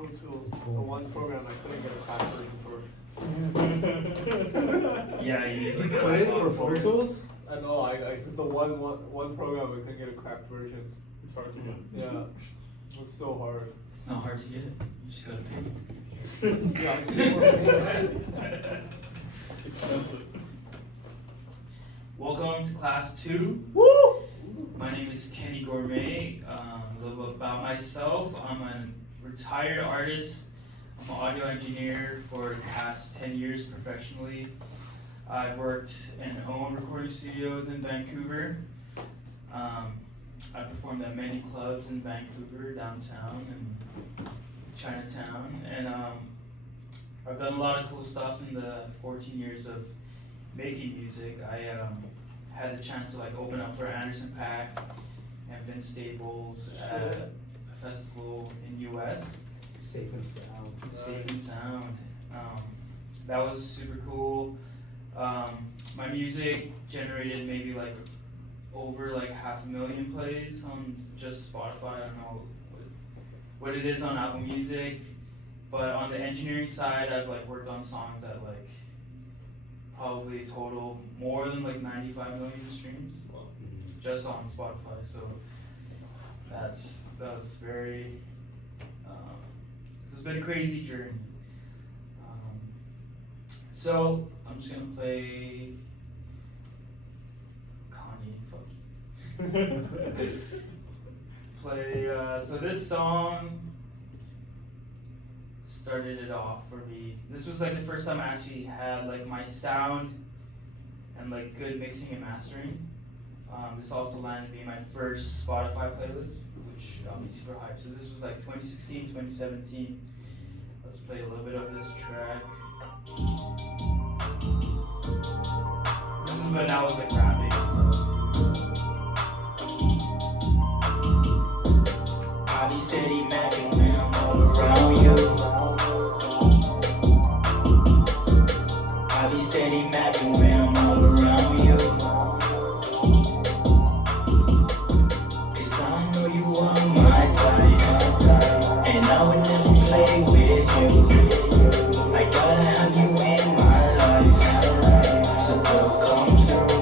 Pro Tools, the one program I couldn't get a crack version for. Yeah, you need You like couldn't for Pro Tools? I know, cause the one program I couldn't get a cracked version. It's hard to get. Yeah, it was so hard. It's not hard to get it. You just gotta pay. Yeah, I still work. Expensive. Welcome to class 2. Woo! My name is Kenny Gourmet. A little bit about myself. I'm a retired artist. I'm an audio engineer for the past 10 years professionally. I've worked in own recording studios in Vancouver. I performed at many clubs in Vancouver, downtown and Chinatown. And I've done a lot of cool stuff in the 14 years of making music. I had the chance to like open up for Anderson .Paak and Vince Staples at a festival in US. Safe and sound. Safe and Sound. That was super cool. My music generated maybe like over like 500,000 plays on just Spotify. I don't know what it is on Apple Music, but on the engineering side, I've like worked on songs that like probably total more than like 95 million streams just on Spotify. So that's very. It's been a crazy journey. So I'm just gonna play Kanye. Fuck you. Play. So this song started it off for me. This was like the first time I actually had like my sound and like good mixing and mastering. This also landed me my first Spotify playlist, which got me super hyped. So this was like 2016, 2017. Let's play a little bit of this track. This is when I was like rapping and stuff. I be steady macking when I'm all around you. I be steady macking when I'm all around you. Cause I know you are my type, and I would never play with you. I gotta have you in my life, so girl come through.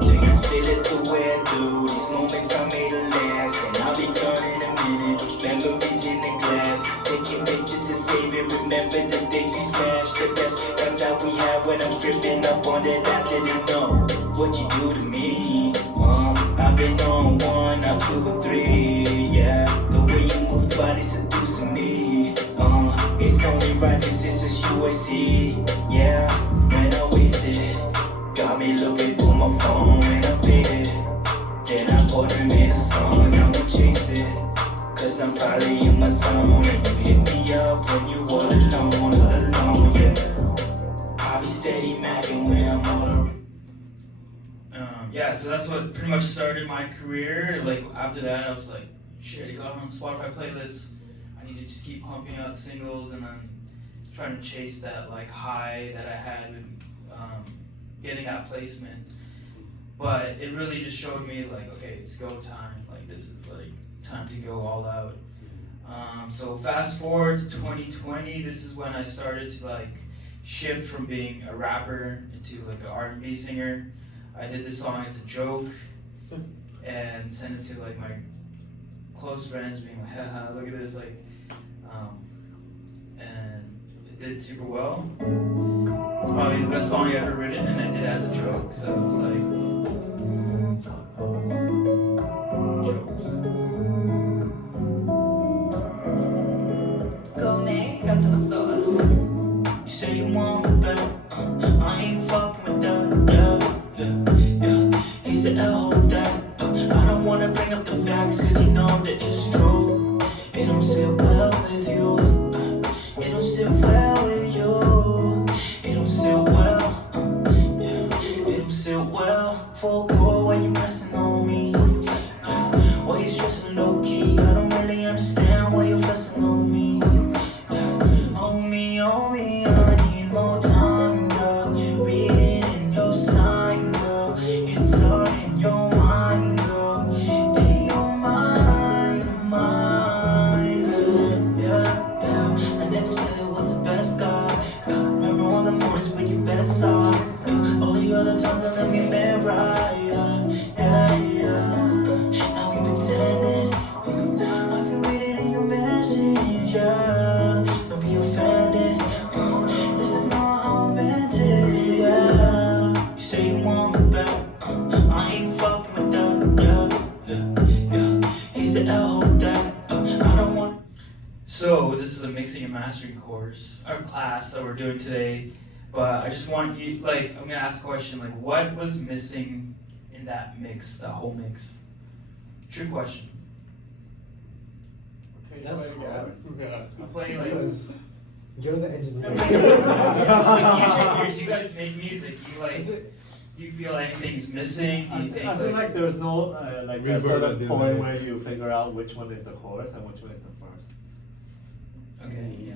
Do you feel it the way I do? These moments are made to last, and I'll be gone in a minute. Memories in the glass, taking pictures to save it. Remember the days we smashed, the best times that we had when I'm dripping up on that acid. And know what you do to me. I've been on 1, now 2 or 3. Yeah, the way you move body seducing me. It's only right 'cause it's just you I see. Yeah, when I wasted, got me looking through my phone when I faded. Then I pour them in a song and I'ma chase it. Cause I'm probably in my zone and you hit me up when you all alone, yeah. I'll be steady macking when I'm all around. Yeah, so that's what pretty much started my career. Like after that, I was like, shit, I got on Spotify playlists. I need to just keep pumping out singles and then trying to chase that like high that I had with getting that placement. But it really just showed me like, okay, it's go time. Like this is like time to go all out. So fast forward to 2020, this is when I started to like shift from being a rapper into like an R&B singer. I did this song as a joke and sent it to like my close friends, being like, haha, look at this, like, and it did super well. It's probably the best song I've ever written, and I did it as a joke, so it's like jokes. Gourmet got the sauce. You say you want me back, I ain't fucking with that, yeah. He said, hold that, I don't wanna bring up the facts, cause you know that it's true. It don't sit well with you, it don't sit well with you. It don't sit well, yeah, it don't sit well. class that we're doing today, but I just want you, like, I'm gonna ask a question, like, what was missing in that mix, that whole mix? True question. Okay, That's try again. hard. Yeah. I'm playing like. Because you're the engineer. You guys make music. Do you feel anything's missing? Do you think I feel like there's no like a Reverb certain at the point end. where you figure out which one is the chorus and which one is the first. Okay, yeah.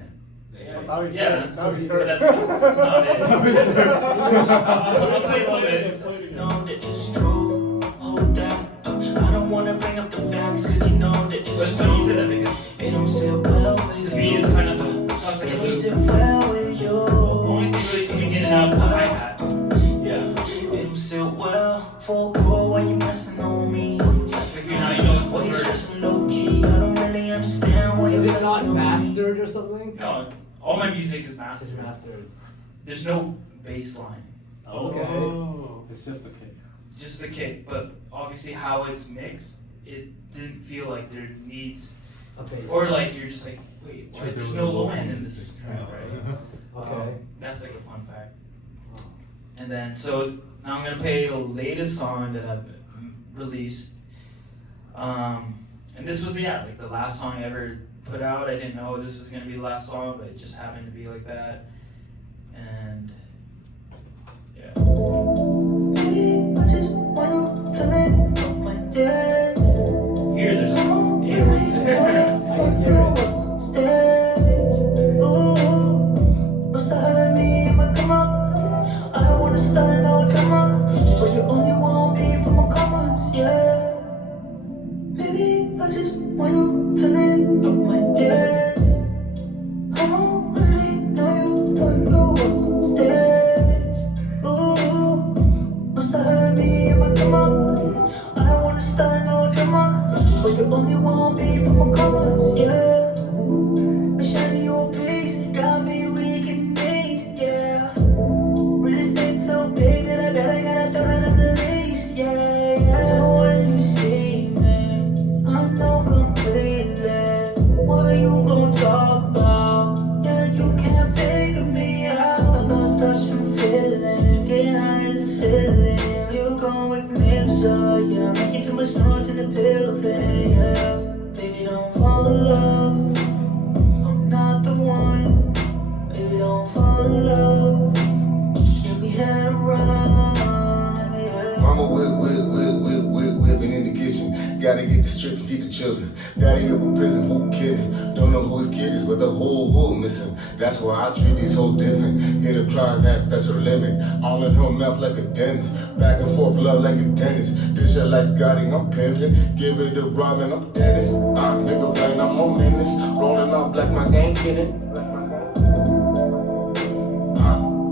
Now he's Yeah, hurt. Now he's but hurt. that's not it. Now he's hurt. I'll play a little bit. Play it again. Know that it's true, hold that. I don't wanna bring up the facts, cause you know that But it's it's funny you said that true. because It don't sit well with the beat you. is kind of sounds like It a don't loop. sit well with The you. only thing really coming in and out is the hi-hat. Yeah. It don't sit well for a girl while you messing on me. It's like now you know it's Why the you verse. stressing low key? I don't really understand why you Is it messing not on me. mastered or something? No, all my music is It's mastered. mastered. There's no bass line, Okay. Oh, it's just the kick. just the kick. But obviously how it's mixed, it didn't feel like there needs, A bass. or like you're just like, wait, why, Sure, there there's was no no low low end in end. this track, right? Okay. That's like a fun fact. And then, so now I'm gonna play the latest song that I've released. And this was, yeah, like the last song I ever put out. I didn't know this was gonna be the last song, but it just happened to be like that. And yeah. Maybe I just wanna feel it on my dad. Here, there's I don't really aliens. wanna go upstairs. Ooh, what's the hell of me? Am I come up? I don't wanna start no drama, but you only want me for my comments, yeah. Maybe I just wanna feel it on my dad. I don't really know you, but you walk upstairs. Ooh, what's the hell of me? Am I come up? I don't wanna start no drama, but you only want me for my comments, yeah. But shawty, your place got me weak and dazed, yeah. Real estate so big that I bet I gotta throw it on the lease, yeah, yeah. So what you see, man, I know completely what you gon' talk about. Yeah, you can't figure me out. I lost touch some feelings, getting high as a ceiling. You going with me, so yeah, making too much noise in the building, yeah. Baby, don't fall in love, I'm not the one. Baby, don't fall in love. Yeah, we had a run, yeah. Mama whipping in the kitchen. Gotta get the strip to feed the children. Daddy up in prison, who kidding? Don't know who his kid is, but the whole hood missing. That's why I treat these hoes different. Hit a cry, that's her limit. All in her mouth like a dentist. Back and forth love like it's tennis. Dish her like Scotty, I'm pimping. Give it a rhyme and I'm Dennis. Nigga man, I'm on menace. Rolling off like my gang kidding.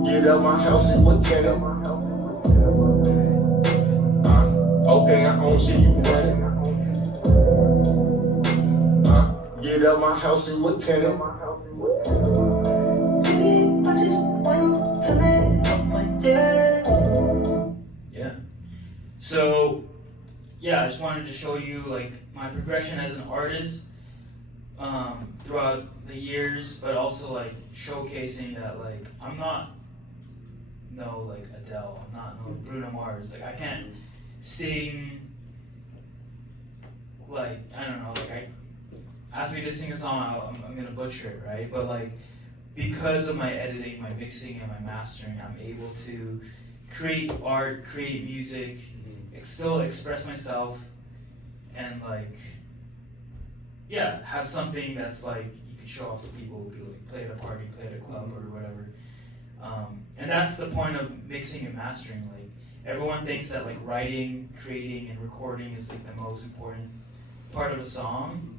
Get out my house, see what tenant. Okay, I own shit, you rent it. Get out my house, see what tenant. Maybe I just wanna feel it on my dad. Yeah. So, yeah, I just wanted to show you like my progression as an artist throughout the years, but also like showcasing that like I'm not no like Adele, I'm not no Bruno Mars. Like I can't sing like I don't know. Like I ask me to sing a song, I'm gonna butcher it, right? But like because of my editing, my mixing, and my mastering, I'm able to create art, create music, still express myself, and like, yeah, have something that's like you can show off to people, be like play at a party, play at a club, or whatever. And that's the point of mixing and mastering. Like everyone thinks that like writing, creating, and recording is like the most important part of a song.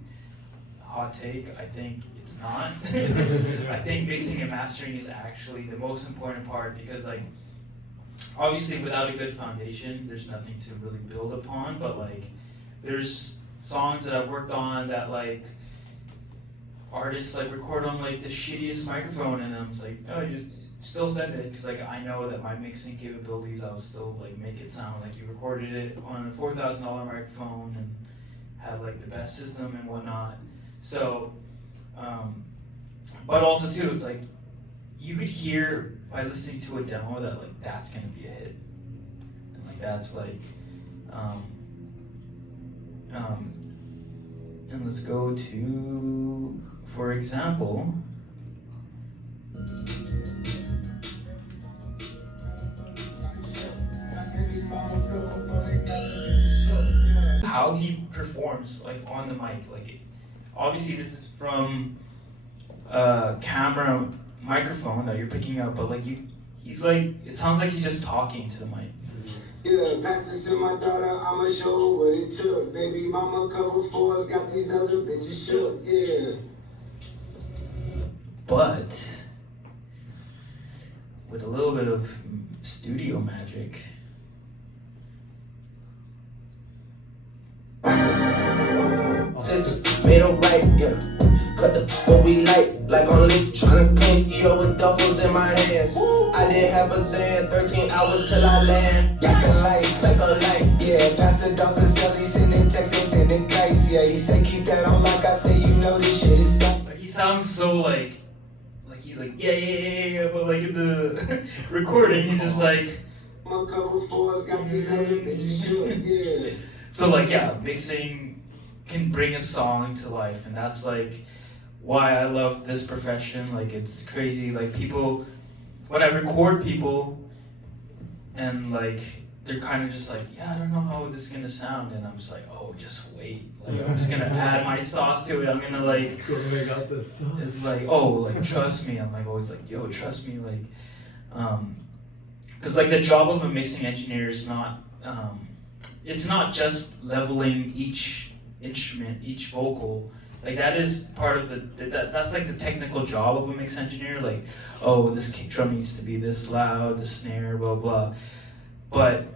Hot take, I think it's not. I think mixing and mastering is actually the most important part because like obviously without a good foundation there's nothing to really build upon, but like there's songs that I've worked on that like artists like record on like the shittiest microphone and I'm just like, no, you still send it because like I know that my mixing capabilities I'll still like make it sound like you recorded it on a $4,000 microphone and have like the best system and whatnot. So but also too it's like you could hear by listening to a demo that like that's gonna be a hit, and like that's like, and let's go to, for example, how he performs like on the mic. Like obviously this is from a camera microphone that you're picking up, but like he's like, it sounds like he's just talking to the mic. Yeah, pass this to my daughter, I'ma show her what it took. Baby mama cover Forbes, got these other bitches shook, yeah. But with a little bit of studio magic, Since made a right, yeah. Cut the what we like only tryna paint yo with duffels in my hands. I didn't have a saying, 13 hours till I land. Like a light, yeah. Pastor Dawson Sally sending texts, sending kites, yeah. He said keep that on like I say, you know this shit is stuff. like he sounds so like he's like yeah, but like in the recording he's just like. My cover Forbes, got these other bitches shook, yeah. So like yeah, mixing can bring a song to life, and that's like why I love this profession. Like it's crazy, like people, when I record people and like they're kind of just like, yeah, I don't know how this is gonna sound, and I'm just like, oh, just wait, like I'm just gonna add my sauce to it. I'm gonna like, I got this. it's like, oh, like trust me. I'm like always like, yo, trust me, like because like the job of a mixing engineer is not it's not just leveling each instrument, each vocal. Like that is part of that's like the technical job of a mix engineer. Like, oh, this kick drum needs to be this loud, the snare, blah blah. But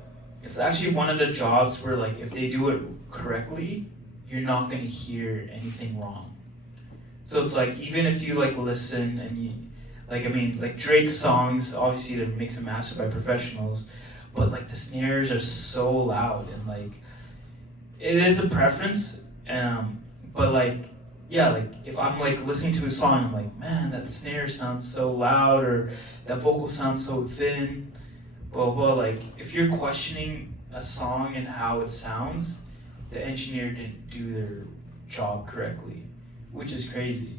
it's actually one of the jobs where like if they do it correctly, you're not gonna hear anything wrong. So it's like even if you like listen and you like, I mean, like Drake's songs, obviously they're mixed and mastered by professionals, but like the snares are so loud, and like it is a preference, but like yeah, like if I'm like listening to a song, I'm like, man, that snare sounds so loud, or that vocal sounds so thin, blah blah. Like if you're questioning a song and how it sounds, the engineer didn't do their job correctly, which is crazy.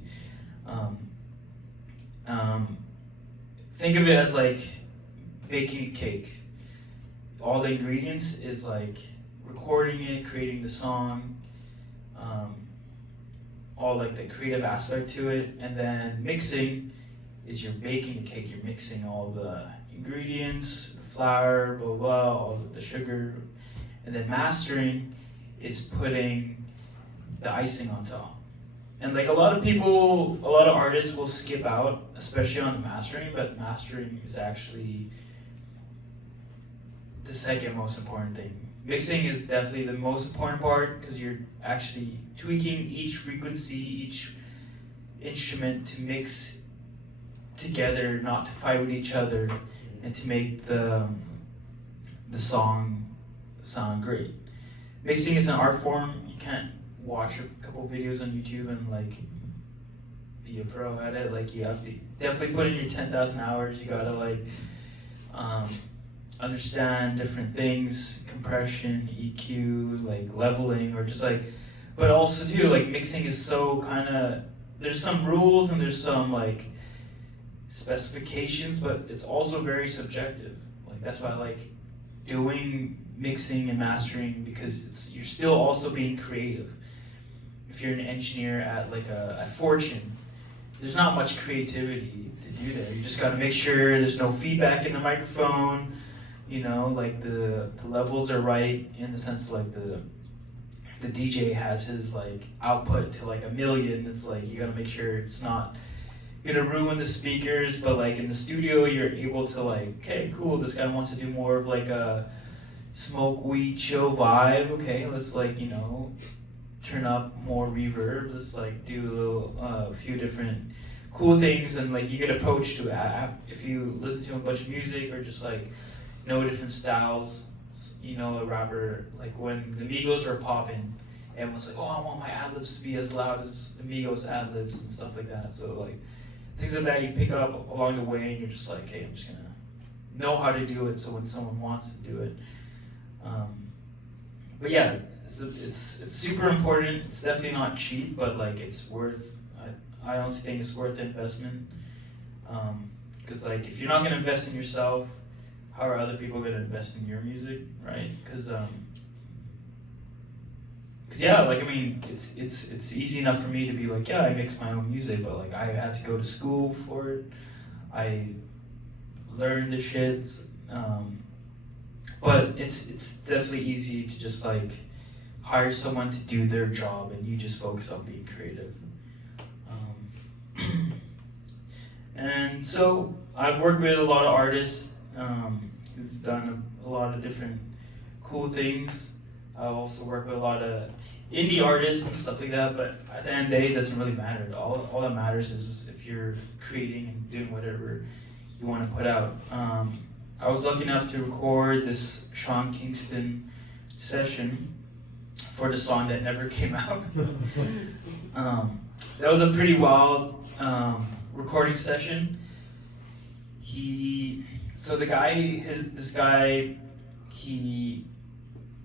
Think of it as like baking a cake. All the ingredients is like recording it, creating the song, all like the creative aspect to it, and then mixing is you're baking a cake. You're mixing all the ingredients, the flour, blah blah, all the sugar, and then mastering is putting the icing on top. And like a lot of artists will skip out, especially on the mastering, but mastering is actually the second most important thing. Mixing is definitely the most important part because you're actually tweaking each frequency, each instrument to mix together, not to fight with each other, and to make the song sound great. Mixing is an art form. You can't watch a couple videos on YouTube and like be a pro at it. Like you have to definitely put in your 10,000 hours. You gotta like understand different things, compression, EQ, like leveling, or just like, but also too like mixing is so kind of, there's some rules and there's some like specifications, but it's also very subjective. Like that's why I like doing mixing and mastering, because you're still also being creative. If you're an engineer at like at Fortune, there's not much creativity to do there. You just got to make sure there's no feedback in the microphone. You know, like the levels are right in the sense like the DJ has his like output to like 1 million. It's like you got to make sure it's not gonna ruin the speakers. But like in the studio, you're able to like, okay, cool. This guy wants to do more of like a smoke weed chill vibe. Okay, let's like, you know, turn up more reverb. Let's like do a few different cool things, and like you get approach to it. If you listen to a bunch of music or just like know different styles, you know, a rapper, like when the Migos were popping, everyone's like, oh, I want my ad-libs to be as loud as the Migos ad-libs and stuff like that. So like things like that you pick up along the way, and you're just like, hey, I'm just gonna know how to do it. So when someone wants to do it, but yeah, it's super important. It's definitely not cheap, but like it's worth. I honestly think it's worth the investment. Because like if you're not gonna invest in yourself, how are other people gonna invest in your music, right? Because yeah, like I mean, it's easy enough for me to be like, yeah, I mix my own music, but like I had to go to school for it. I learned the shits. But it's definitely easy to just like hire someone to do their job and you just focus on being creative. And so I've worked with a lot of artists who've done a lot of different cool things. I've also worked with a lot of indie artists and stuff like that, but at the end of the day, it doesn't really matter. All that matters is if you're creating and doing whatever you want to put out. I was lucky enough to record this Sean Kingston session for the song that never came out. That was a pretty wild recording session. This guy, he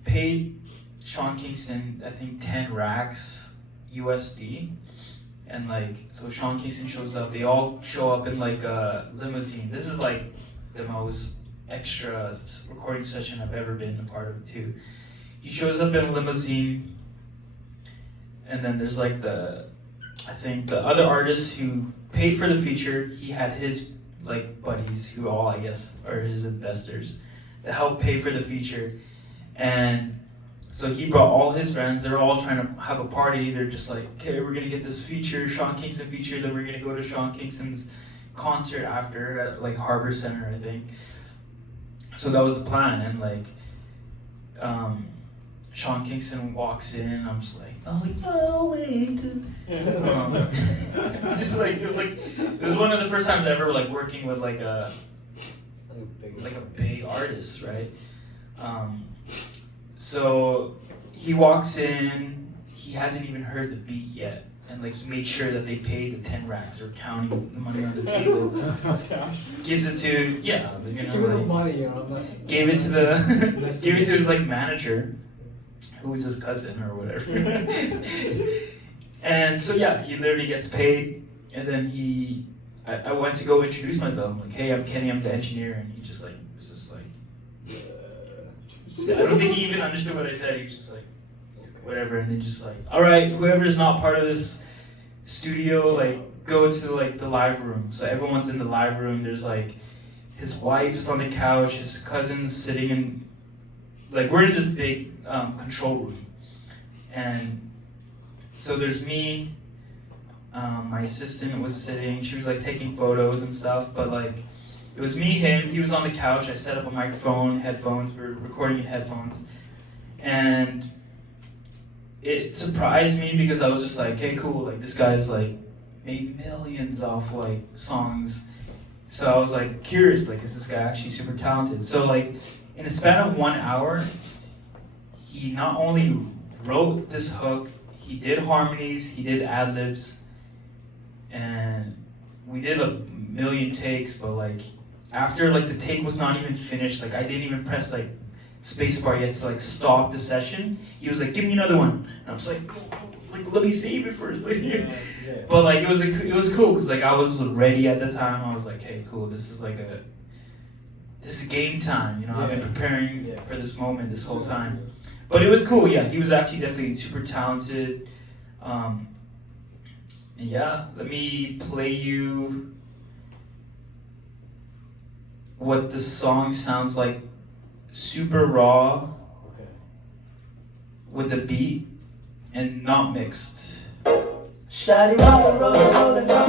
paid Sean Kingston, I think 10 racks USD. And like, so Sean Kingston shows up, they all show up in like a limousine. This is like the most extra recording session I've ever been a part of too. He shows up in a limousine, and then there's like I think the other artists who paid for the feature, he had his like buddies who all I guess are his investors that helped pay for the feature. And so he brought all his friends, they're all trying to have a party. They're just like, okay, we're gonna get this feature, Sean Kingston feature, then we're gonna go to Sean Kingston's concert after at like Harbor Center, I think. So that was the plan, and like Sean Kingston walks in, I'm just like, oh no, wait. Just like it was one of the first times ever like working with like a big artist, right? So he walks in, he hasn't even heard the beat yet, and like he made sure that they paid the 10 racks or counting the money on the table. Gives it to you know like, money, you know, like, gave it to the gave it to his like manager, who was his cousin or whatever. And so yeah, he literally gets paid, and then I went to go introduce myself. I'm like, hey, I'm Kenny, I'm the engineer, and he just like was just like, I don't think he even understood what I said. He was just like, whatever, and then just like, all right, whoever's not part of this studio, like go to like the live room. So everyone's in the live room. There's like his wife's on the couch, his cousin's sitting in, like we're in this big control room, and so there's me, my assistant was sitting, she was like taking photos and stuff, but like it was me, him, he was on the couch, I set up a microphone, headphones, we were recording in headphones, and it surprised me because I was just like, okay, cool, like this guy's like made millions off like songs. So I was like curious, like is this guy actually super talented? So like in the span of 1 hour, he not only wrote this hook, he did harmonies, he did ad-libs, and we did a million takes, but like after like the take was not even finished, like I didn't even press like spacebar yet to like stop the session. He was like, give me another one. And I was like let me save it first. Like, yeah. But like it was cool because like I was ready at the time. I was like, hey, cool, this is game time, you know. I've been preparing for this moment this whole time. But it was cool, yeah. He was actually definitely super talented. And yeah, let me play you what the song sounds like, super raw, with the beat and not mixed. Shawty rolling up,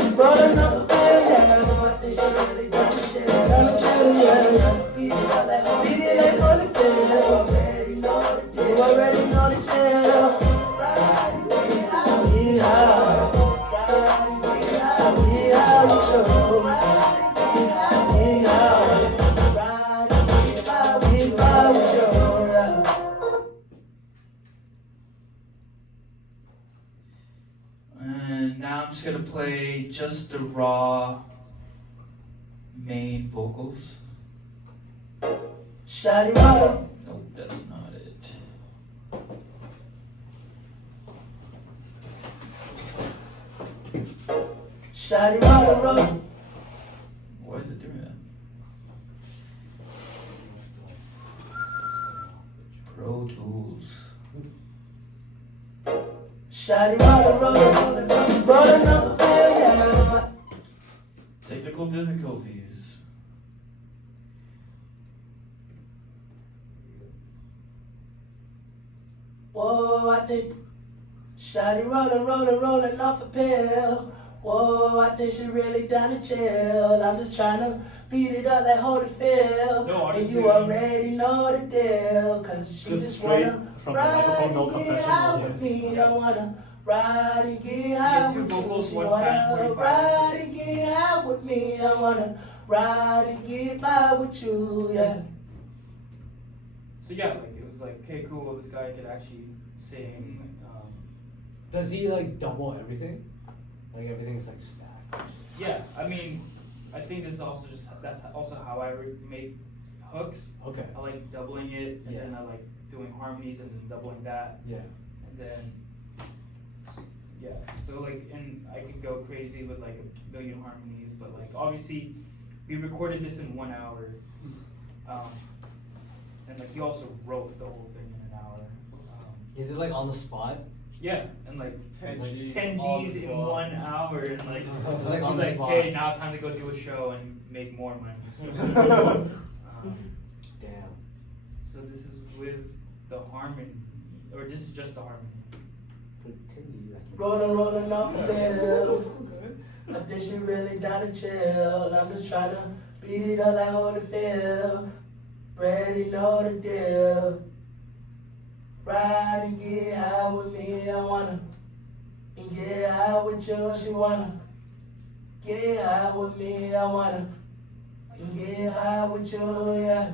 yeah. I know what this shit really don't shit. Gonna chill, yeah. Beat it like Holyfield. You already know the shit. And now I'm just gonna play just the raw main vocals. Shawty rollin'. Nope, that's not it. Shawty rollin'. Why is it doing that? Pro Tools. Shawty rollin'. Rollin' off a pill, Technical difficulties. Whoa, I think Shawty rollin' off a pill. Whoa, I think she really down to chill. I'm just tryna beat it up like Holyfield. No, and you already know the deal. Cause she just straight wanna from the ride microphone, no and get compression. high with me. I wanna ride and get high two with you. vocals, She one wanna pan, 45. ride and get high with me. I wanna ride and get by with you, yeah. So yeah, like it was like, okay, cool, this guy could actually sing. Does he like double everything? Like everything's like stacked. Yeah, I mean, I think that's also how I make hooks. Okay. I like doubling it, and Yeah. then I like doing harmonies, and then doubling that, Yeah. and then yeah. So like, and I could go crazy with like a million harmonies, but like obviously, we recorded this in 1 hour, and like he also wrote the whole thing in an hour. Is it like on the spot? Yeah, and like 10 Like, G's. 10 on G's the in spot. 1 hour, and like It's like on he's the like, spot. okay, now time to go do a show and make more money. Damn. So this is with the harmony, or this is just the harmony. For Tindy, Rollin' off a pill. I think she really down to chill. I'm just tryna beat it up like Holyfield. Ready, know the deal. Ride and get high with me, I wanna. And get high with you, she wanna. Get high with me, I wanna. And get high with you, yeah.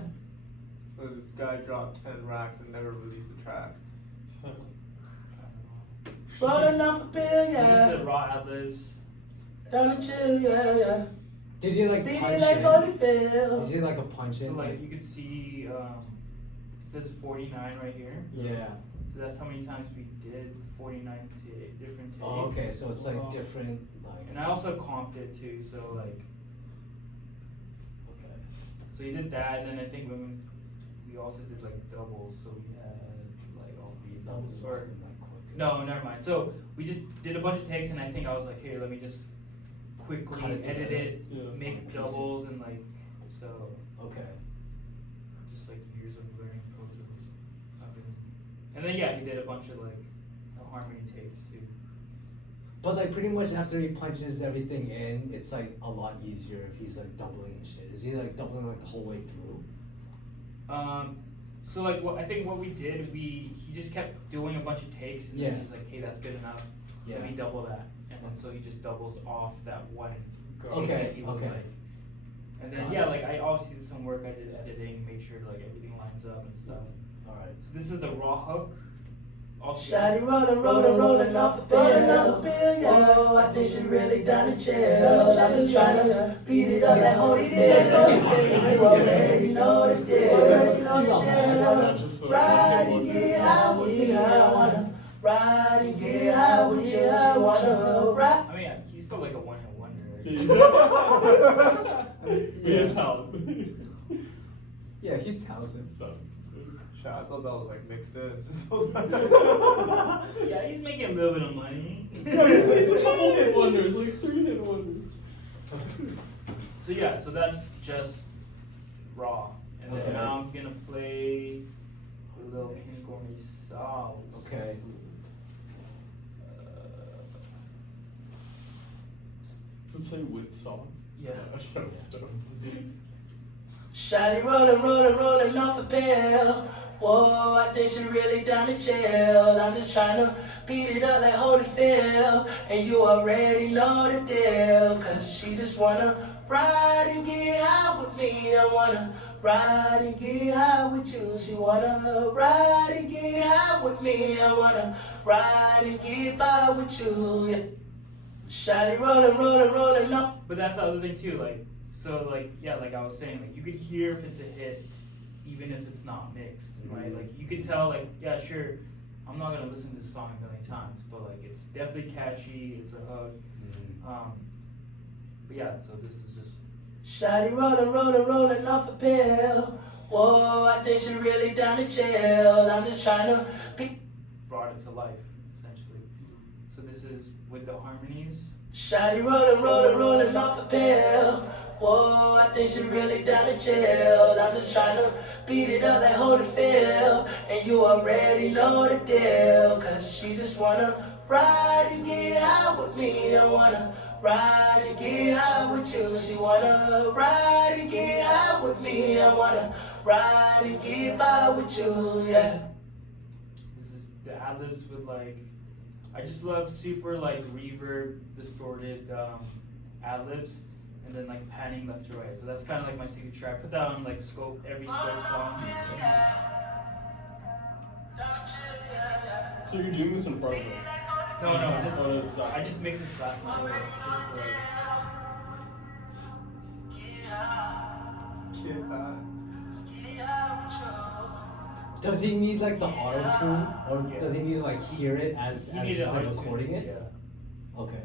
So this guy dropped 10 racks and never released the track. Rollin' off a pill, This yeah. is raw ad-libs. Down to chill, yeah, yeah. Did he like Beat punch it like in? Holyfield. Is he like a punch So in? like you can see, it says 49 right here. Yeah. So that's how many times we did 49 different takes. Oh, okay. So it's like different. Like. And I also comped it too, so like, Okay. so you did that, and then I think when we also did like doubles, so we had like all these That was doubles, or like quick. no, never mind. So we just did a bunch of takes, and I think I was like, here, let me just quickly Cut it edit together. it, Yeah. make Piece it. doubles, and like, so Okay. just like years of learning Pro Tools. And then yeah, he did a bunch of like the harmony takes too. But like pretty much after he punches everything in, it's like a lot easier if he's like doubling and shit. Is he like doubling like the whole way through? So like what I think what we did, he just kept doing a bunch of takes, and Yeah. then he's like, hey, that's good enough. Yeah. Let me double that, and then so he just doubles off that one. Take Okay, that he was okay. like, and then Got yeah, it. like I obviously did some work. I did editing, make sure like everything lines up and stuff. Alright. So this is the raw hook. Shawty rollin' off a pill, yeah. Oh, I think she really down to chill. I'm just tryna beat it up like Holyfield. You already know the deal. Just Ride and get high with me, I wanna. Ride and get high with you, I wanna. Ride. I mean, yeah, he's still like a one-hit wonder. Right? He is talented. Yeah, he's talented. Shit, I thought that was like mixed in. Yeah, he's making a little bit of money. Yeah, he's a couple hit wonders, like 3 hit wonders. So yeah, so that's just raw, and then Okay. now I'm gonna play a little King Gourmet sauce. Okay. Does it say with sauce? Yeah. That's dope. Shawty rollin' off a pill. Whoa, I think she really down to chill. I'm just tryna beat it up like Holyfield. And you already know the deal. Cause she just wanna ride and get high with me. I wanna ride and get high with you. She wanna ride and get high with me. I wanna ride and get by with you, yeah. Shawty rolling up. But that's the other thing too, like, so like, yeah, like I was saying, like you could hear if it's a hit, even if it's not mixed, right? Like you could tell, like, yeah, sure, I'm not gonna listen to this song a million times, but like it's definitely catchy, it's a hook. But yeah, so this is just. Shawty rolling off a pill. Whoa, I think she really down to chill. I'm just trying to be. Brought it to life, essentially. So this is with the harmonies. Shawty rolling off a pill. Whoa, I think she really down to chill. I'm just trying to beat it up like Holyfield. And you already know the deal. Cause she just wanna ride and get out with me. I wanna ride and get out with you. She wanna ride and get out with me. I wanna ride and get by with you, yeah. This is the ad-libs with like, I just love super like reverb, distorted ad-libs, and then like panning left to right. So that's kind of like my signature. I put that on like scope, every scope song. So you're doing this in front of them? No, this, Oh, this is not. I just mixed this last night. Just like, Kid high. Does he need like the auto tune, or Yeah. does he need to like hear it as you as need he's to like auto-tune, recording it? Yeah. Okay,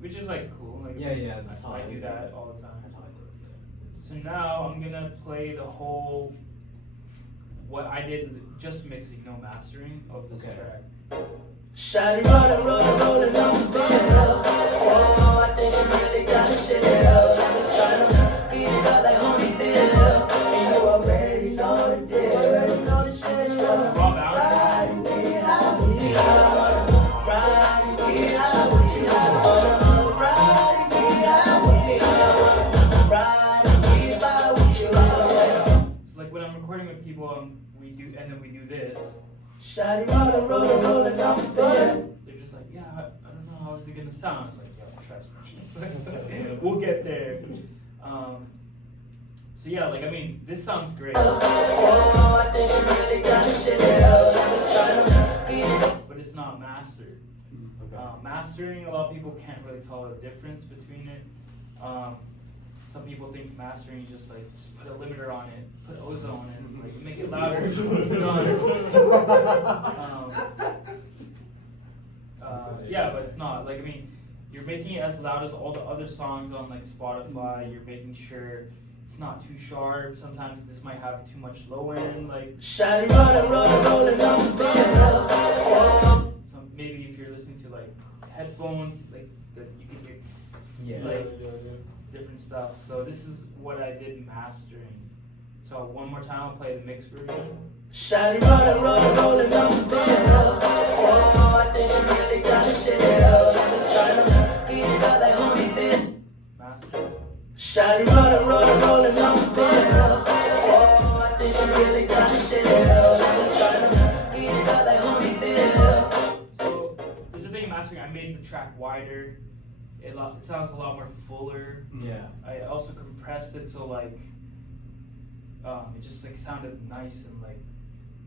Which is like cool. Like, yeah, that's how I I do do that it. all the time. That's how I do it. So now I'm gonna play the whole, what I did, just mixing, no mastering of this Okay. track. Shawty rolling off the pill. Whoa, I think she really got to chill. I'm just trying to beat it up like Holyfield. And you already know the deal. Already know the shit. She wanna ride and get out with me. I wanna ride and get out with you. She wanna ride and get out with me. I wanna ride and get by with you. So like when I'm recording with people, we do, and then we do this. Shawty rolling off the pill. They're just like, yeah, I don't know, how is it gonna sound? I was like, yo, trust me. We'll get there. So yeah, like, I mean, this sounds great. Whoa, I think she really got to chill. I'm just trying to beat it. But it's not mastered. Okay. Mastering, a lot of people can't really tell the difference between it. Some people think mastering is just like, just put a limiter on it, put ozone in, like make it louder. Yeah, but it's not. Like, I mean, you're making it as loud as all the other songs on like Spotify. You're making sure it's not too sharp. Sometimes this might have too much low end. Like, Shawty rolling off the pill. some, maybe if you're listening to like headphones, like you can hear Yeah. like different stuff. So this is what I did mastering. So one more time, I'll play the mixed version. Shawty rolling off the pill. Whoa, I think she really got to chill. I'm just trying to beat it up like Holyfield. Master. Shawty rolling off the pill. Whoa, I think she really got to chill. I'm just trying to beat it up like Holyfield. So there's a thing in mastering. I made the track wider. It sounds a lot more fuller. Yeah. I also compressed it so like it just like sounded nice and like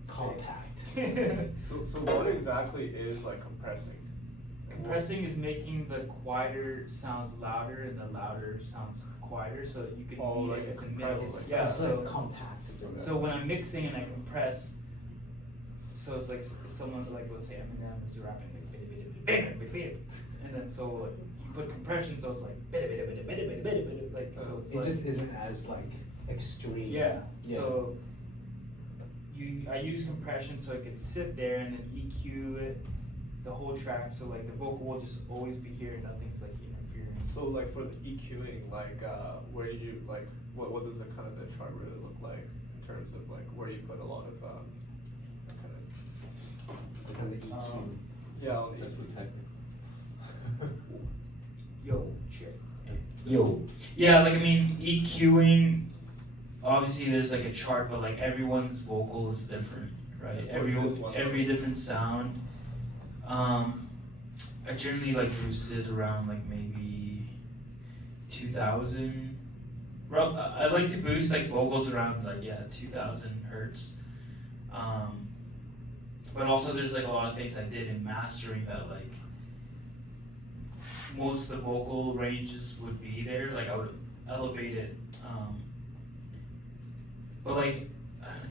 Compact. So what exactly is like compressing? Compressing is making the quieter sounds louder and the louder sounds quieter, so you can Oh, be like at a the compressed, middle. like Yeah, It's so like compact. so when I'm mixing and I compress, so it's like someone like, let's say Eminem is rapping like and then so like you put compression, so it's like like so it's It like, just isn't as like extreme. yeah. Yeah. So I use compression so I could sit there and then EQ it the whole track, so like the vocal will just always be here, nothing's like interfering. So like for the EQing, like where do you like what does the kind of the chart really look like in terms of like where you put a lot of kind of And the EQ. yeah on the That's the technique. Yo, shit. Yo. Yeah, like I mean EQing, obviously there's like a chart, but like everyone's vocal is different, right? For this one. Every different sound. I generally like boost it around like maybe 2000. I like to boost like vocals around like 2000 hertz. But also there's like a lot of things I did in mastering that like most of the vocal ranges would be there. Like I would elevate it, but like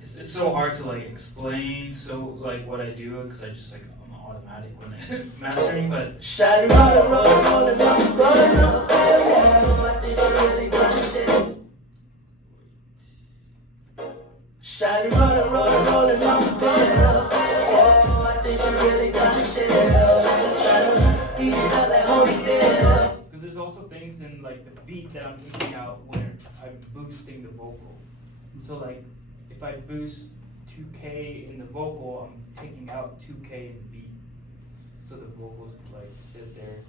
it's so hard to like explain. So like what I do because I just like I'm automatic when I mastering, but. Shawty rollin', rollin', rollin' up, rollin' up, oh, I think she really got the shit. Shawty rollin', rollin', rollin' up, rollin' up, oh, I think she really got the shit. Just tryna eat it up like Holyfield. Because there's also things in like the beat that I'm taking out when I'm boosting the vocal. So like if I boost 2K in the vocal, I'm taking out 2K in the beat. So the vocals can like sit there.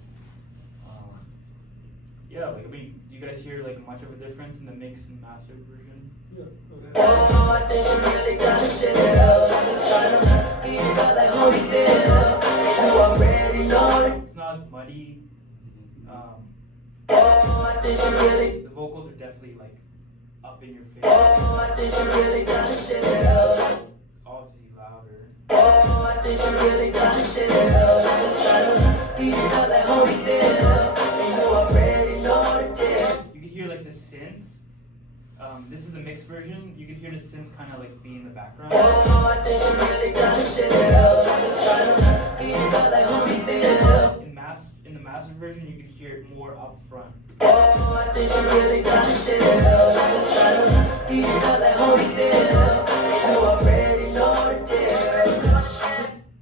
Yeah, like I mean, do you guys hear like much of a difference in the mix and mastered version? Yeah. Oh, I think she really got the shit. Just tryna eat it up like Holyfield. You already know it. It's not as muddy. Oh, I think she really. The vocals are definitely like up in your face. Oh, I think she really got the shit. It's obviously louder. Oh, I think she really got the shit. Just tryna eat it up like Holyfield. And you already know it. You can hear like the synths. This is the mixed version. You can hear the synths kind of like be in the background. Oh, I think she really got the shit. Just tryna eat it up like Holyfield. In the mastered version, you can hear it more up front. Oh, I think she really got the shit. Just tryna eat it up like Holyfield. And you already know it.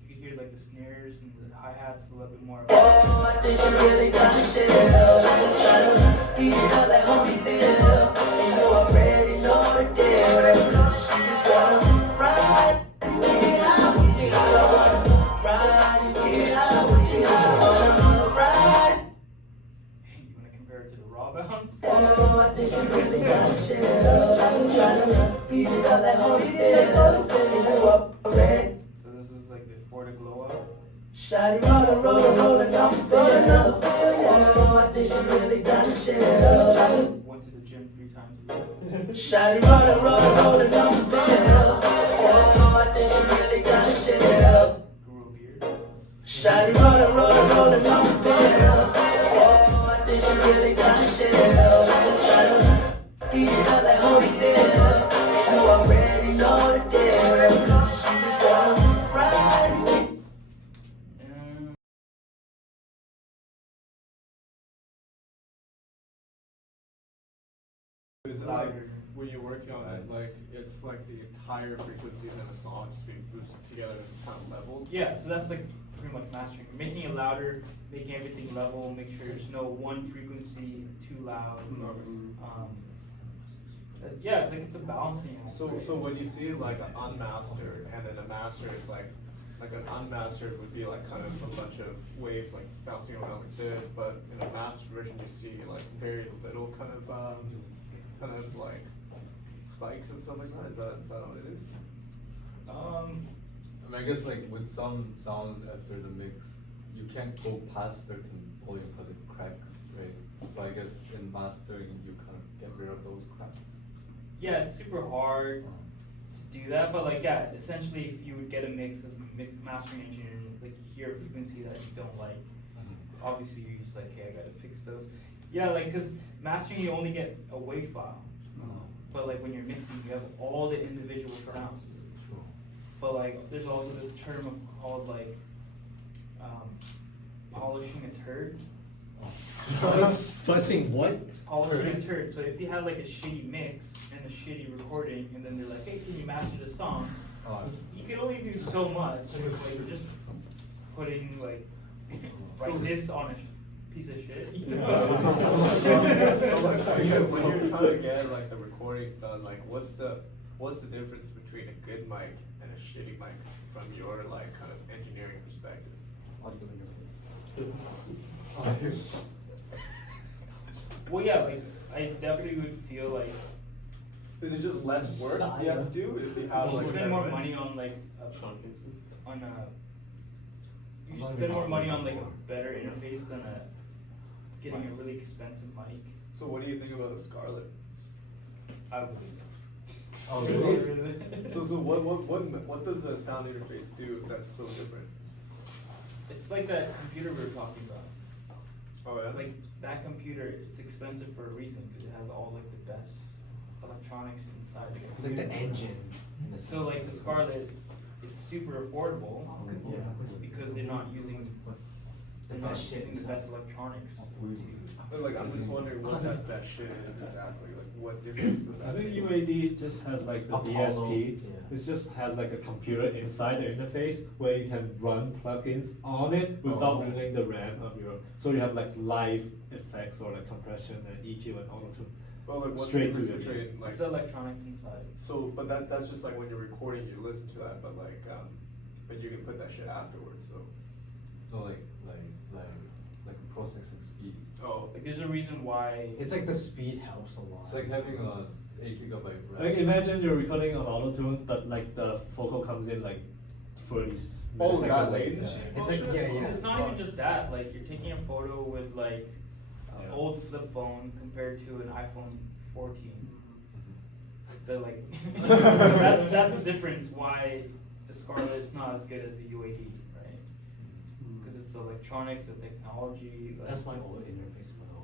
You can hear like the snares and the hi-hats a little bit more. Oh, I think she really got the shit. Just tryna eat it up like Holyfield. And you already know it. She just wanna ride and get out with me. I don't wanna ride and get out with you. Just wanna ride. You want to compare it to the raw bounce? Oh, I think she really got the shit. I was tryna eat it up like Holyfield. Filling you up already. So this was like before the glow up. Shawty rollin', rollin', rollin' up, rollin' up. Oh, I think she really got the shit. Went to the gym 3 times a week. Shawty rollin', rollin', rollin' up, rollin' up. Oh, I think she really got the shit. Grew a beard. Shawty rollin', rollin', rollin' up, rollin' up. Oh, I think she really got the shit. Just tryna eat it up like Holyfield. You already know the deal. She just wanna ride and get. Is it like when you're working on it, like it's like the entire frequencies in a song just being boosted together and kind of leveled? Yeah, so that's like pretty much mastering. Making it louder, making everything level, make sure there's no one frequency too loud. Yeah, it's like it's a balancing act. So when you see like an unmastered and then a mastered, like an unmastered would be like kind of a bunch of waves like bouncing around like this, but in a mastered version you see like very little kind of like spikes and stuff like that. Is that what it is? I mean, I guess like with some sounds after the mix, you can't go past certain volume because it cracks, right? So I guess in mastering, you kind of get rid of those cracks. Yeah, it's super hard to do that, but like yeah, essentially if you would get a mix as a mastering engineer, and like you hear a frequency that you don't like, obviously you're just like, hey, I gotta fix those. Yeah, like cause mastering you only get a wave file, but like when you're mixing, you have all the individual sounds. But like there's also this term called like polishing a turd. Fussing what? Polishing a turd. So if you have like a shitty mix and a shitty recording, and then they're like, hey, can you master the song? You can only do so much. Like you're just putting like write this on a piece of shit. You know? So like, I guess when you're trying to get like the recordings done, like what's the difference between a good mic and a shitty mic from your like kind of engineering perspective? Well, yeah, like I definitely would feel like Is it just less work you have to do if you have you like should a spend more better mic? money on like Sean Kingston. on a. You should spend more money on like a better interface than getting a really expensive mic. So what do you think about the Scarlett? I would. Oh, really? So what does the sound interface do that's so different? It's like that computer we were talking about. Oh yeah. Like that computer, it's expensive for a reason because it has all like the best electronics inside the It's like computer. the engine. in a So sense. like the Scarlett, it's super affordable Yeah. because they're not using The best shit using the inside. best electronics. But like I'm just wondering what that shit is exactly. Like what difference does that I think make? UAD just has like the Apollo, DSP. yeah. It just has like a computer inside the interface where you can run plugins on it without ruining the RAM of your. So you have like live effects or like compression and EQ and auto tune. Well, like what's Straight the difference to your between like It's the electronics inside. so? But that's just like when you're recording, you listen to that. But like but you can put that shit afterwards. So No, like processing speed. oh, Like there's a reason why. It's like the speed helps a lot. It's like having a 8 GB RAM. Like imagine you're recording on auto tune, but like the vocal comes in like 30s. oh, milliseconds that late. latency. It's like, bullshit? yeah, yeah. It's not even just that. Like you're taking a photo with like an Yeah. old flip phone compared to an iPhone 14. The like that's the difference why the Scarlett's not as good as the UAD, right? Because it's the electronics, the technology. Like, That's my old interface, by the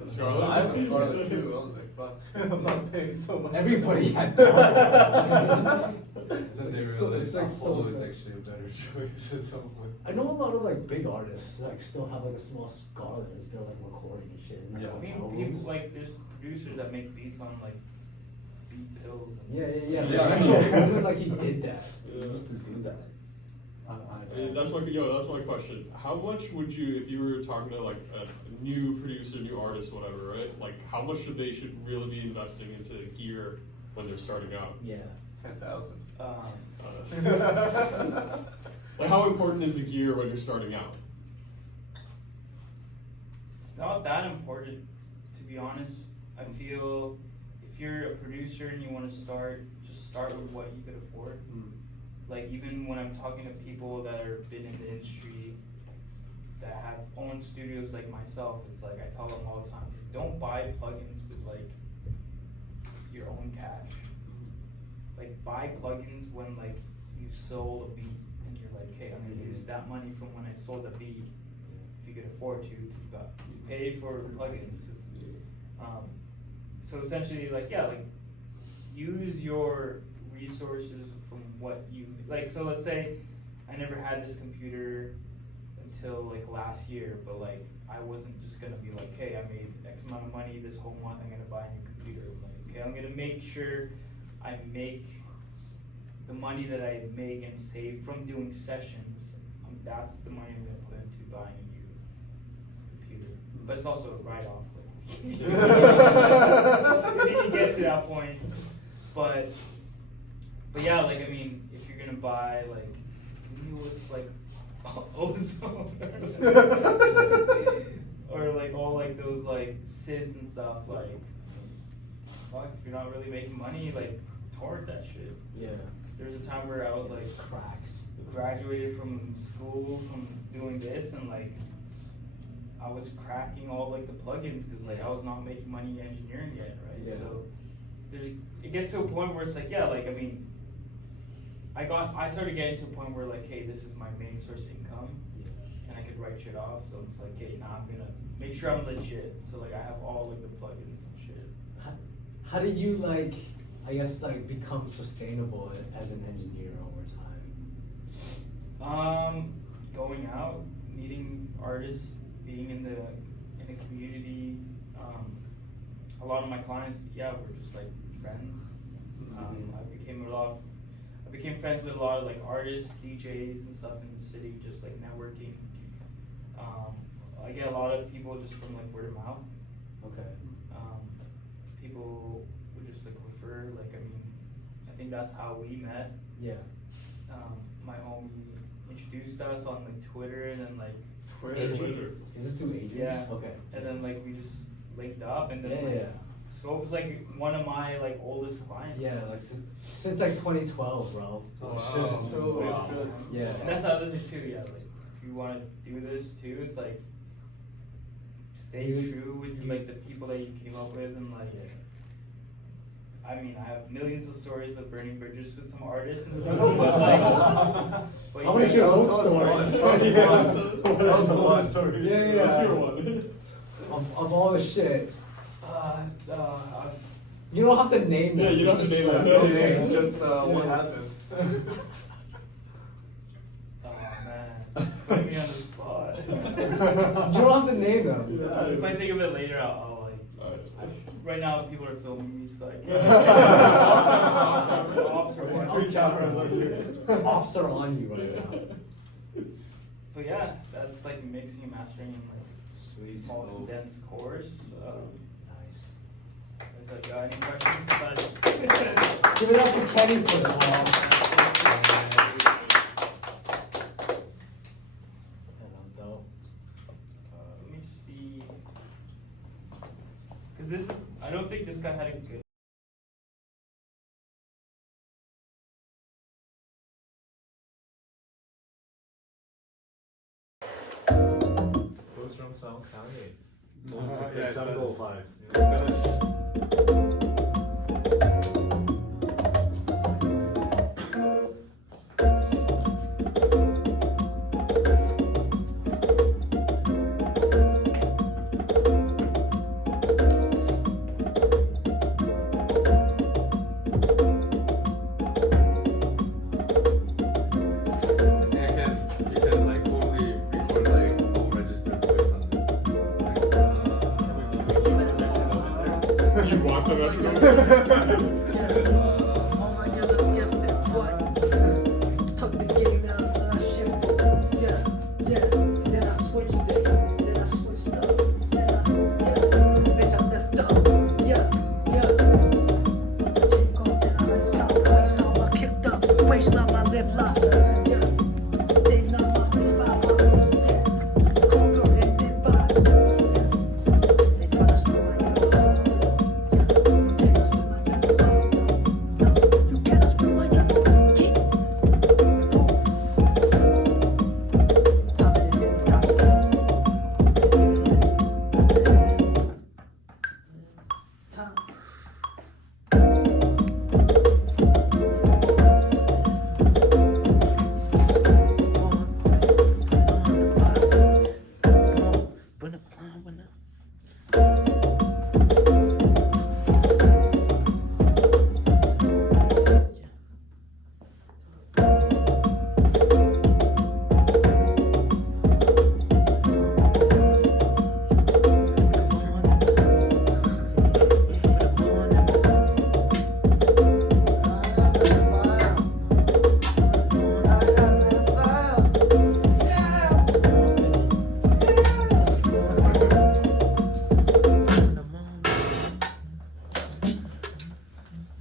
way. Scarlet? I have a Scarlet too. I was like, fuck, I'm not paying so much. Everybody had that. Then they It's so- realize it's like so Apollo is sad. actually a better choice at some point. I know a lot of like big artists like still have like a small Scarlet as they're like recording and shit in like Yeah. I hotel mean, people rooms. like there's producers that make beats on like beat pills. And Yeah. Yeah. Like, Joe Rogan, like he did that. He Yeah. used to do that. That's my question. How much would you, if you were talking to like a new producer, new artist, whatever, right? Like how much should really be investing into gear when they're starting out? Yeah. 10,000. Like how important is the gear when you're starting out? it's not that important, to be honest. I feel if you're a producer and you want to start, just start with what you could afford. Like even when I'm talking to people that are been in the industry that have owned studios like myself, it's like I tell them all the time, don't buy plugins with like your own cash. Like buy plugins when like you sold a beat and you're like, hey, I'm gonna use that money from when I sold the beat, if you could afford to pay for plugins. 'Cause, so essentially like yeah, like use your resources from what you like. So let's say I never had this computer until like last year, but like I wasn't just gonna be like, hey, I made X amount of money this whole month, I'm gonna buy a new computer. Like, okay, I'm gonna make sure I make the money that I make and save from doing sessions. That's the money I'm gonna put into buying a new computer. But it's also a write-off. Like, you need to get to that point. But yeah, like I mean, if you're gonna buy like newest like ozone or like all like those like SIDs and stuff, like fuck, if you're not really making money, like torrent that shit. Yeah. There was a time where I was like It's cracks. graduated from school from doing this and like I was cracking all like the plugins because like I was not making money engineering yet, right? Yeah. So it gets to a point where it's like, yeah, like I mean, I started getting to a point where like, hey, this is my main source of income, and I could write shit off. So it's like, hey, now I'm gonna make sure I'm legit. So like I have all like the plugins and shit. How did you like, I guess like become sustainable as an engineer over time? Going out, meeting artists, being in the community. A lot of my clients, yeah, were just like friends. I became friends with a lot of like artists, DJs and stuff in the city, just like networking. I get a lot of people just from like word of mouth. Okay. People would just like refer, like I mean, I think that's how we met. Yeah. My homie introduced us on like Twitter and then like Adrian? Is this through Adrian? Yeah. Okay. And then like we just linked up and then Yeah, like yeah. Scope's like one of my like oldest clients. Yeah, like since like 2012, bro. Oh, Wow. shit. Yeah. And that's the other thing too, yeah, like if you wanna do this too, it's like stay You- true with like the people that you came up with and like I mean, I have millions of stories of burning bridges with some artists and stuff, but like, but How many yeah, your own Tell us stories? one. Tell us one. Story. Yeah. What's your one? Of all the shit. uh, You don't have to name them. Yeah, you don't have to name Yeah, them. no names, just what Yeah. happened. oh man, put me on the spot. You don't have to name them. If I think of it later, I'll like. Alright. Right now, people are filming me, so I can't. There's 3 cameras on you. Offs are on you right now. But yeah, that's like mixing and mastering in like Sweet. small condensed course. Nice. Is that got any questions besides? Give it up to Kenny for that. That was dope. Let me see. Cause this is, I don't think this guy had a good. Who's from Sound County? Yeah, Jungle it vibes. does. You can like totally record like no registered voice on it. Like, You want the metronome? Oh my God, let's gift it. What? Took the game out, then I shifted. Yeah. Then I switched it. Then I switched up. Then bitch, I lift up. Yeah. Take off, then I lift up. Lift off, I kicked up. Waistline, my lift lock. Yeah. They know my waist lock. Yeah. Conquer and divide. They tryna slow my head. You cannot split my young.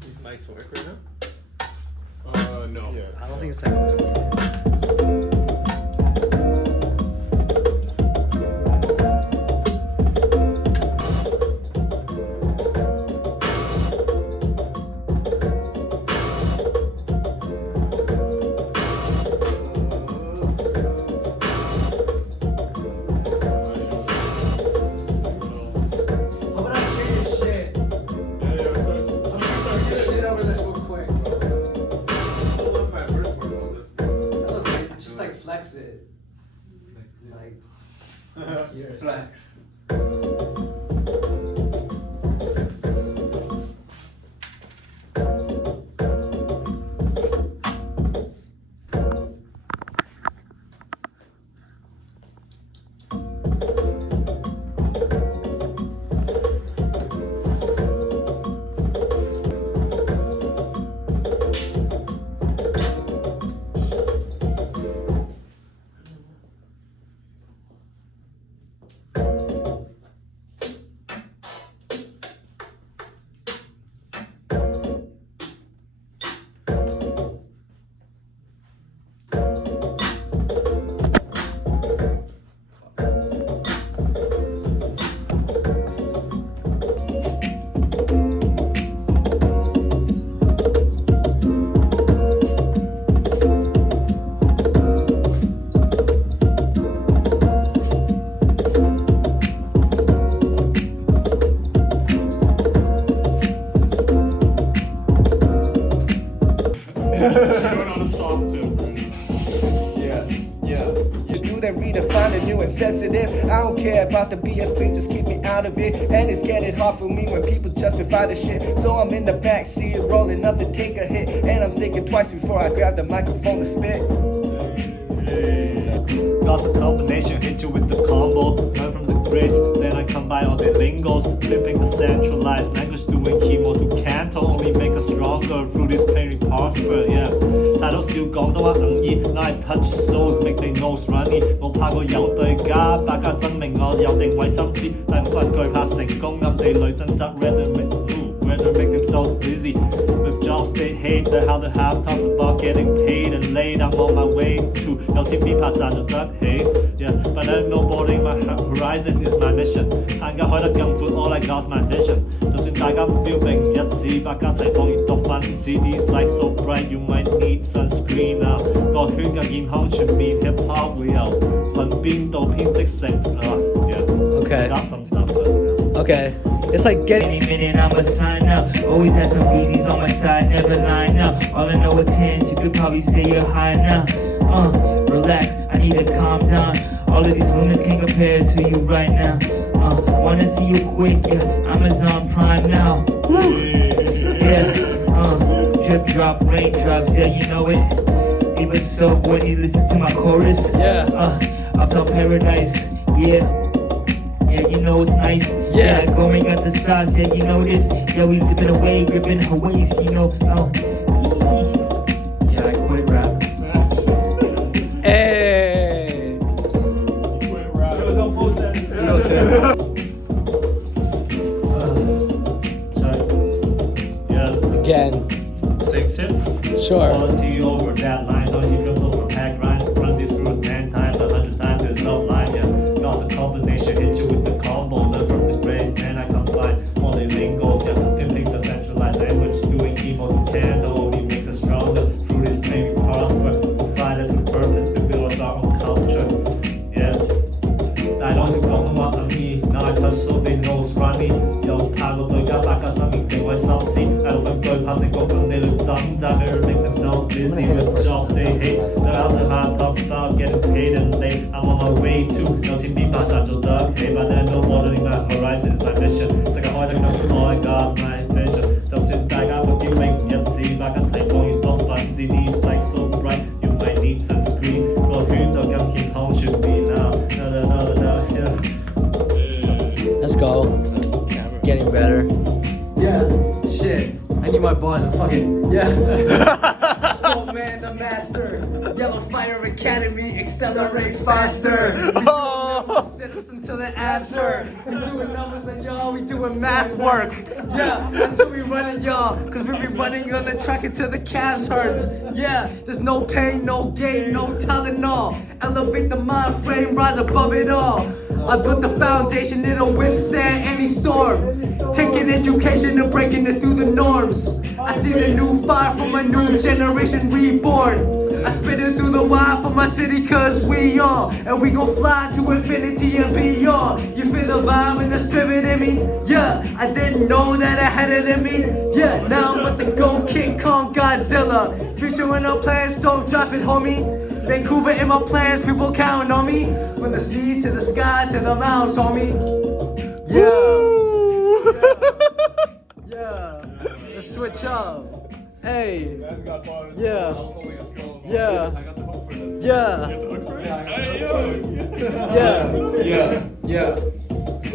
These mics work right now? No. I don't think it's like. How about I share your shit? Share your shit over this real quick, bro. I love my first words on this. That's okay. Just like flex it. Like, here. Flex. Going on a soft tip right now. Yeah. You do that redefine the new and sensitive. I don't care about the BS, please just keep me out of it. And it's getting hard for me when people justify the shit. So I'm in the back seat rolling up to take a hit. And I'm thinking twice before I grab the microphone to spit. Got the combination, hit you with the combo. Learn from the greats, then I combine all the lingos. Flipping the centralized language, doing chemo to Canto. Only make us stronger through this pain we prosper, yeah. 太多少講到話硬意 Now I touch souls, make they nose runny 冇怕過有對家，百家爭鳴我有定位心知大部分懼怕成功暗地裏掙扎 rather make themselves busy with jobs they hate. They're how to have talks about getting paid and late. I'm on my way to 有錢邊拍賺就得起 Yeah, but I know boarding my horizon is my mission 眼界開得更闊 All I got's my vision 就算大家目標並唔一致百家齊放閱讀分子 These lights so bright you might need sunscreen 啊個圈更健康全面 Hip hop 會由份邊度編織成Yeah, Okay. got some stuff Okay. It's like getting. Any minute I'ma sign up. Always have some easies on my side, never line up. All I know is 10, you could probably say you're high enough. Relax, I need to calm down. All of these women can't compare to you right now. Wanna see you quick, yeah, Amazon Prime now. Yeah, drip drop, raindrops, yeah, you know it. Even so, when you listen to my chorus, Yeah. Uptown Paradise, yeah. Yeah, you know it's nice. Yeah. Going at the sides, yeah, you know this. Yeah, we zipping away, gripping her waist, you know. Yeah, I quit rap. Hey. Quit rap. Don't post that. No shit. Yeah, Again. same tip. Sure. Quality over that line. Don't you jump over pack line. Run this through 10 times, 100 times. There's no line. Yeah, got the combination. Hit you with the combo. Learn from the greats. And I combine all the lingos. Yeah, pimping the centralized language. Doing chemo to Canto. Only makes us stronger. Through this pain we prosper. Find us with purpose to build us our own culture. Yeah. 大佬要講嘅話等於 Now I touch so they nose runny 又怕過對家百家生命定位心知大部分懼怕成功咁地裏掙扎 Better make themselves busy with jobs they hate They're out there hard talk about getting paid and late I'm on my way to 有錢邊拍賺做得起 But then no boarding my horizon is my mission 世界開得咁闊 All I got's my vision 就算大家目標並唔一致百家齊放越多分子 These lights so bright You might need sunscreen 個圈就咁健康全面啊 Let's go. Getting better. Yeah. Shit. I need my bars to fucking. Yeah. Snowman the master. Yellow Fire Academy. Accelerate faster. Set us until the abs hurt. We doing numbers and y'all, we doing math work. Yeah, until we running y'all, cause we be running on the track until the calves hurts. Yeah, there's no pain, no gain, no Tylenol. Elevate the mind frame, rise above it all. I built the foundation, it'll withstand any storm. Taking education and breaking it through the norms. I see the new fire from a new generation reborn. I spit it through the wire for my city cause we on. And we gon' fly to infinity and beyond. You feel the vibe and the spirit in me? Yeah, I didn't know that I had it in me. Yeah, now I'm with the Go King Kong Godzilla. Future in no plans, don't drop it homie. Vancouver in my plans, people counting on me. From the sea to the sky to the mountains, homie. Yeah. Yeah. Let's switch up. Hey. Yeah. Yeah. Yeah. Yeah.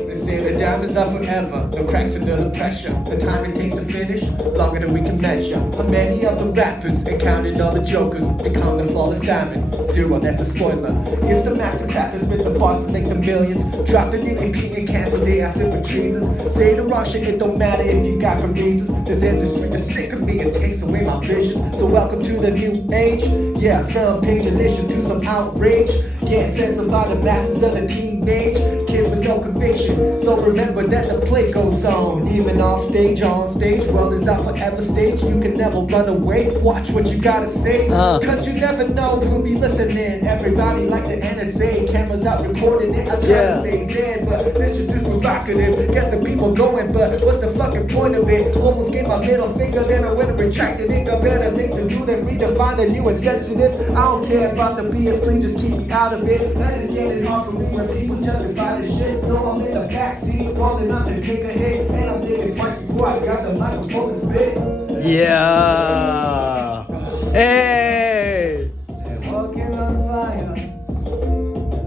They say the diamonds are forever, the cracks under the pressure. The time it takes to finish, longer than we can measure. How many of the rappers encountered all the jokers become the flawless diamond? Zero, that's a spoiler. It's the master crafters with the bars to make the millions. Drop the new AP and cancel day after for Jesus. Say the wrong shit, it don't matter if you got raises. This industry is sick of me, it takes away my vision. So welcome to the new age. Yeah, front page edition to some outrage. get censored by the masses of the teenage kids with no conviction. So remember that the play goes on, even on stage, world is our forever stage. You can never run away, watch what you gotta say, cause you never know who'll be listening. Everybody like the NSA, cameras out recording it. I try to stay zen, but this is too provocative. Guess the people going, but what's the fucking point of it? Almost gave my middle finger, then I went and retracted it. Got better things to do than redefine the new and sensitive. I don't care about the BS, please just keep me out of it. That is getting hard for me when people justify this shit. So I'm in the backseat, rolling up and take a hit, and I'm thinking twice before I grab the microphone to spit. Yeah. Hey. And walking on fire,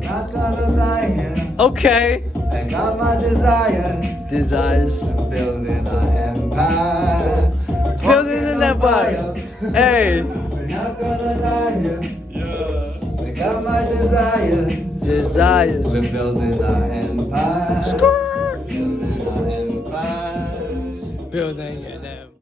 not gonna lie here. Okay. I got my desires, Desires. building an empire. Building an empire. Hey. We're not gonna lie here. Yeah. I got my desires, Desires. we're building an empire. Score. Building an empire. Building an empire.